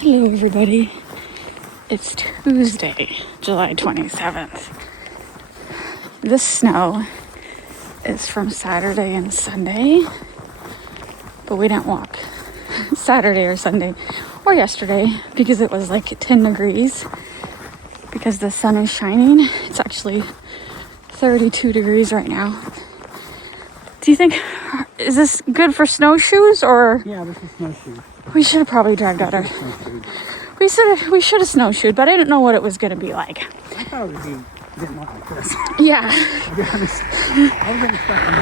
Hello everybody, it's Tuesday, July 27th. This snow is from Saturday and Sunday, but we didn't walk Saturday or Sunday or yesterday because it was like 10 degrees because the sun is shining. It's actually 32 degrees right now. Do you think, is this good for snowshoes or? Yeah, this is snowshoes. We should have probably dragged out our... We should have snowshoed, but I didn't know what it was going to be like. I thought it would be a bit more like this. Yeah. I'll be honest. I wasn't expecting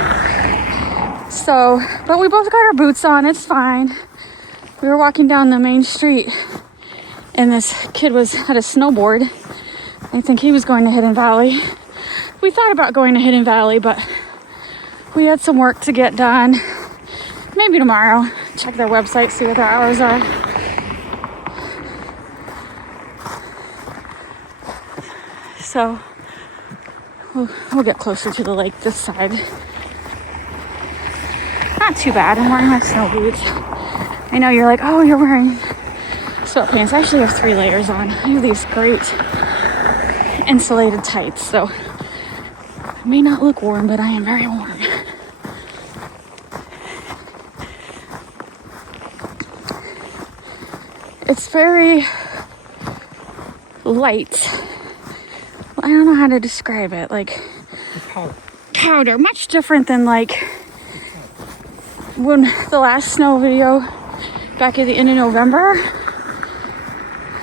this. So, but we both got our boots on. It's fine. We were walking down the main street, and this kid had a snowboard. I think he was going to Hidden Valley. We thought about going to Hidden Valley, but we had some work to get done. Maybe tomorrow. Check their website, see what their hours are. So we'll get closer to the lake this side. Not too bad. I'm wearing my snow boots. I know you're like, oh, you're wearing sweatpants. I actually have 3 layers on. I have these great insulated tights, so I may not look warm, but I am very warm. It's very light. I don't know how to describe it. Like powder. Much different than like when the last snow video back at the end of November.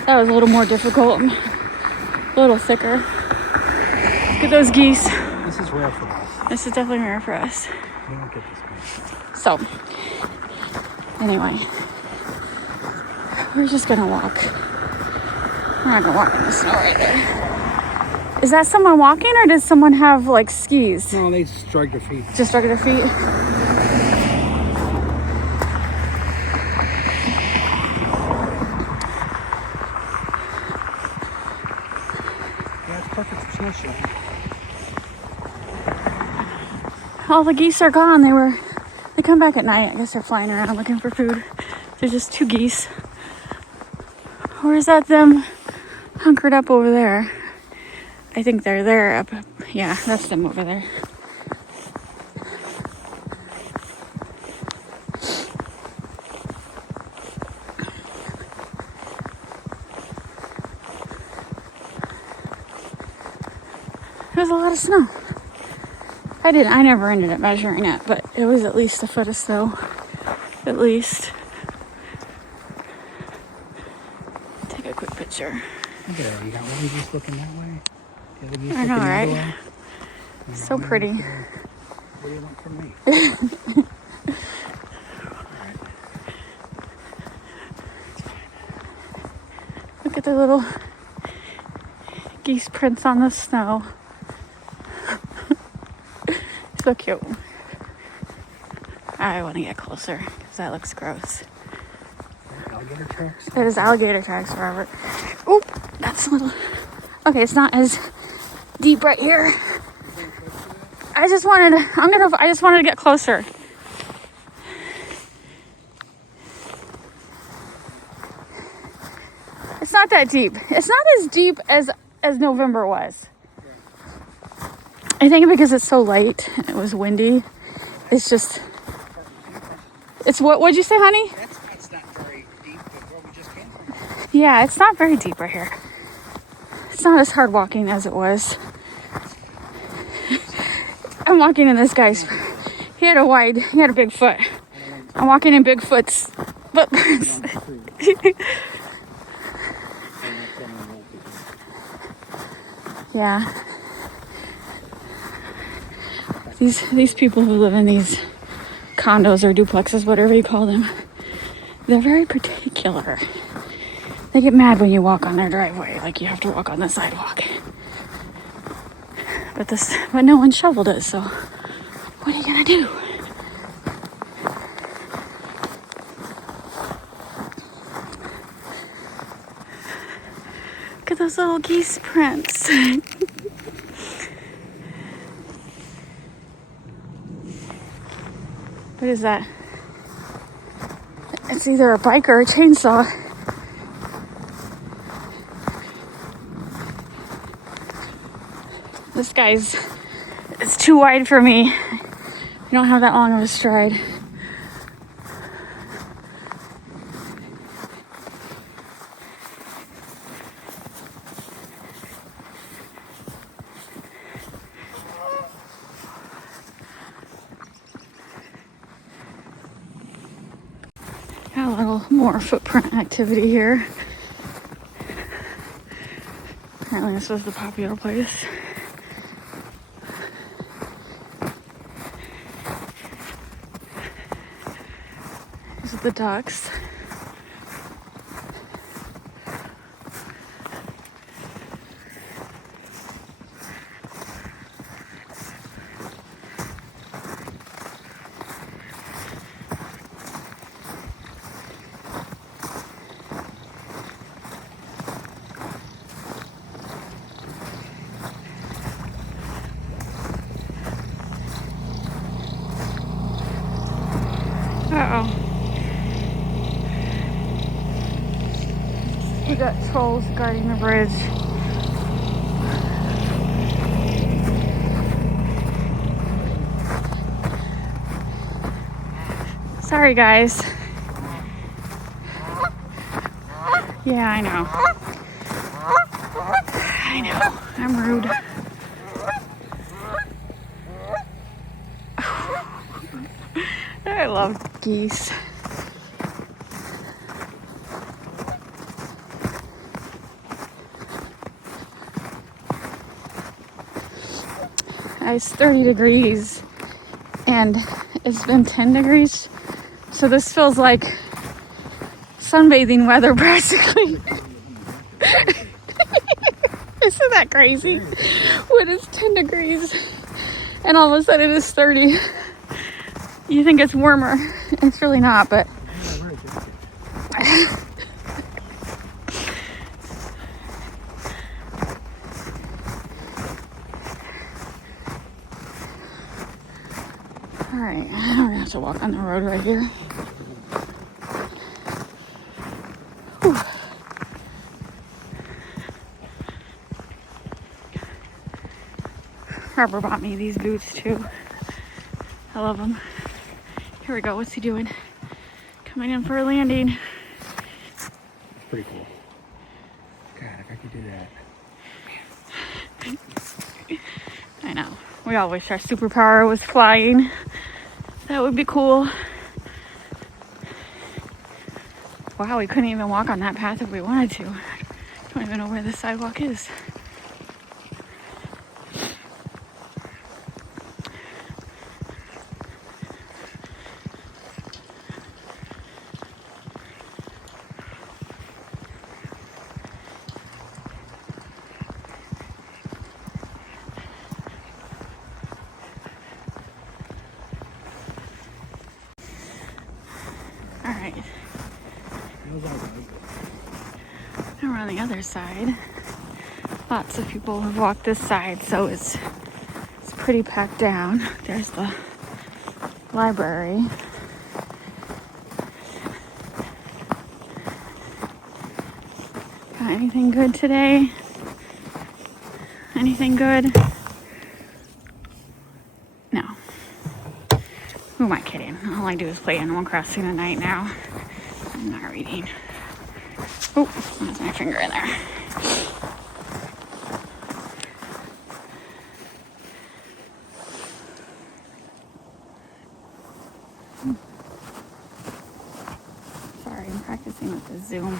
That was a little more difficult. A little thicker. Look at those geese. This is rare for us. This is definitely rare for us. We don't get this much. So, anyway. We're just gonna walk. We're not gonna walk in the snow right there. Is that someone walking or did someone have like skis? No, they just drug their feet. Just drug their feet? Yeah, it's perfect for snowshoeing. All the geese are gone. They come back at night. I guess they're flying around looking for food. There's just 2 geese. Or is that them hunkered up over there? I think they're there up. Yeah, that's them over there. There's a lot of snow. I never ended up measuring it, but it was at least a foot of snow. At least. Take a quick picture. Look at that. You got one geese looking that way. The other geese I know, looking right? the other way. So pretty. What do you want from me? Alright. Look at the little geese prints on the snow. So cute. I want to get closer because that looks gross. Alligator tracks? That is alligator tracks, Robert. Oh, that's a little... Okay, it's not as deep right here. I just wanted to get closer. It's not that deep. It's not as deep as November was. I think because it's so light and it was windy, it's just... It's what'd you say, honey? That's not very deep, but where we just came from. Yeah, it's not very deep right here. It's not as hard walking as it was. I'm walking in this guy's... He had a big foot. I'm walking in Bigfoot's footprints. Yeah. These people who live in these condos or duplexes, whatever you call them, they're very particular. They get mad when you walk on their driveway, like you have to walk on the sidewalk. But no one shoveled it, so what are you gonna do? Look at those little geese prints. What is that? It's either a bike or a chainsaw. this guy's, it's too wide for me. I don't have that long of a stride. Got a little more footprint activity here. Apparently this was the popular place. These are the ducks. Uh-oh. We got trolls guarding the bridge. Sorry, guys. Yeah, I know. I know. I'm rude. I love geese. It's 30 degrees and it's been 10 degrees. So this feels like sunbathing weather practically. Isn't that crazy? When it's 10 degrees and all of a sudden it's 30. You think it's warmer. It's really not, but all right, I'm gonna have to walk on the road right here. Whew. Robert bought me these boots too. I love them. Here we go. What's he doing? Coming in for a landing. It's pretty cool. God, if I could do that. I know. We all wish our superpower was flying. That would be cool. Wow, we couldn't even walk on that path if we wanted to. I don't even know where the sidewalk is. All right. And we're on the other side. Lots of people have walked this side, so it's pretty packed down. There's the library. Got anything good today? Anything good? No. Who am I kidding? All I do is play Animal Crossing at night now. I'm not reading. Oh, that's my finger in there. Sorry, I'm practicing with the Zoom.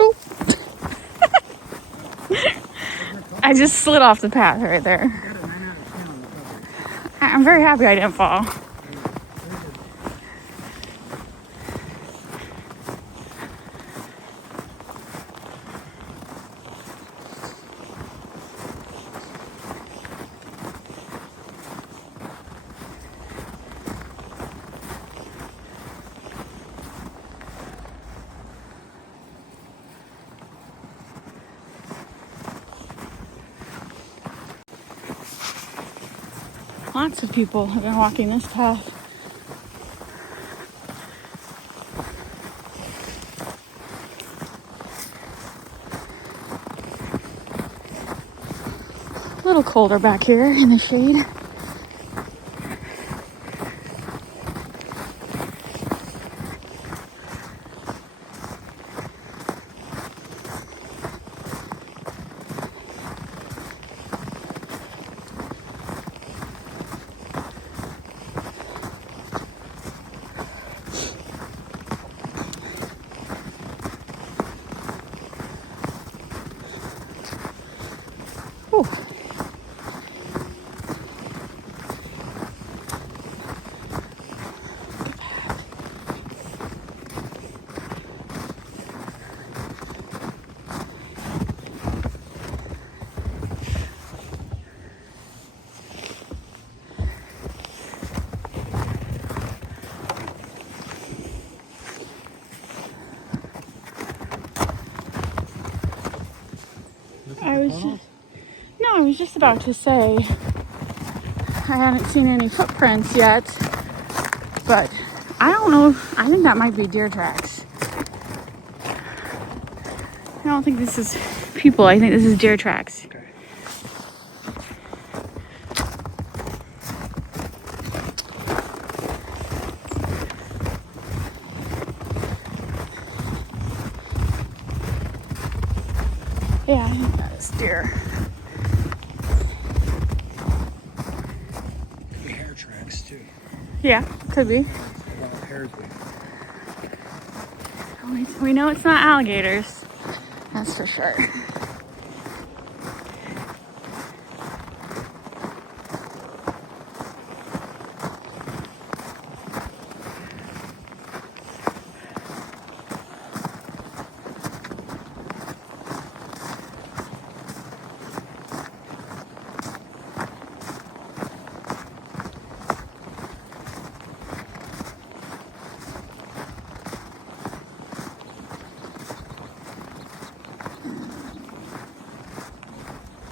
Oh. I just slid off the path right there. I'm very happy I didn't fall. Lots of people have been walking this path. A little colder back here in the shade. Whew. I was just about to say I haven't seen any footprints yet, but I don't know. I think that might be deer tracks. I don't think this is people. I think this is deer tracks. Okay. Yeah, I think that is deer. Could be hair tracks too. Yeah, could be. Wild hares. We know it's not alligators. That's for sure.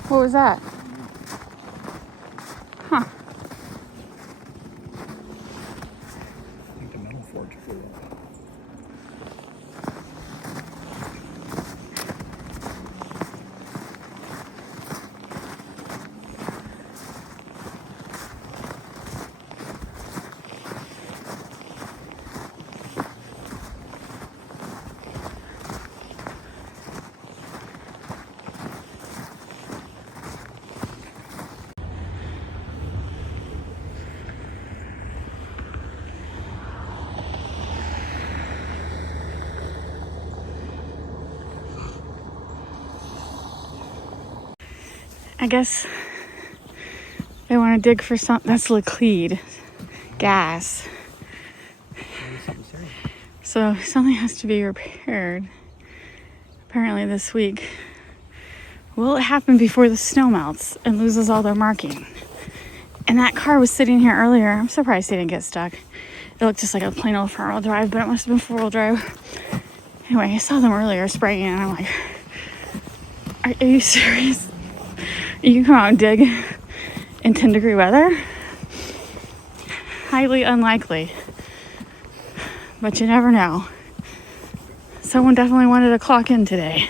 What was that? Huh. I think the metal forge flew up. I guess they want to dig for something. That's liquid gas. So something has to be repaired. Apparently this week. Will it happen before the snow melts and loses all their marking? And that car was sitting here earlier. I'm surprised he didn't get stuck. It looked just like a plain old front-wheel drive, but it must have been four-wheel drive. Anyway, I saw them earlier spraying, and I'm like, are you serious? You can come out and dig in 10-degree weather? Highly unlikely. But you never know. Someone definitely wanted to clock in today.